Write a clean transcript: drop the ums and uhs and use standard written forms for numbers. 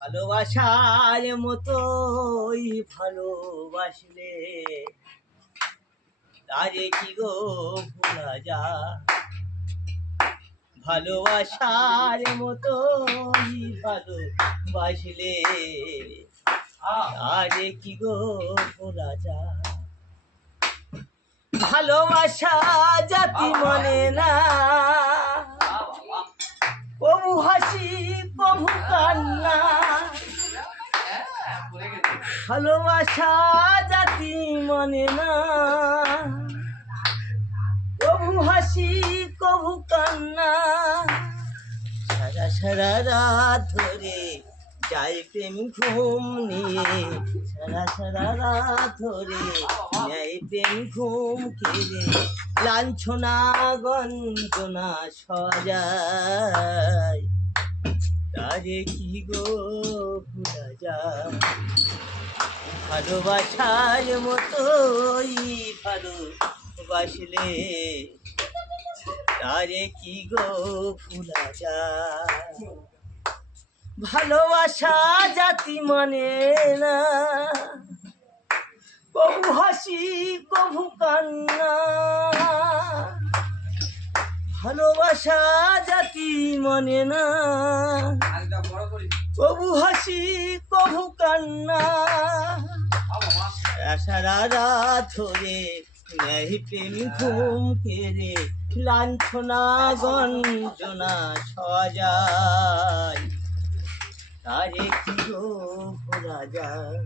ভালোবাসার মতোই ভালোবাসলে তারে কি গো ভোলা যায়। ভালোবাসার মতোই ভালোবাসলে তারে কি গো ভোলা যায়। ভালোবাসা জাতি মনে না, কবু হাসি কবু কান্না। ভালোবাসা জাতি মনে না, কবু হাসি কবু কান্না। সারা সারা রাত ধরে যাই প্রেম ঘুম নিয়ে, সারা সারা রাত ধরে যাই প্রেম ঘুম কেড়ে। লাঞ্ছনা গঞ্জনা সজায় তারে কি গো ভোলা যায়। ভালোবাসার মতোই ভালোবাসলে তারে কি গো ভোলা যায়। ভালোবাসা জাতি মানে না, কবু হাসি কবু কান্না। ভালোবাসা জাতি মানে না, কবু হাসি কবু কান্না। সারা রাত ধরে নেই প্রেম ঘুম কেড়ে। লাঞ্ছনা গঞ্জনা সজায় তারে কি গো ভোলা যায়।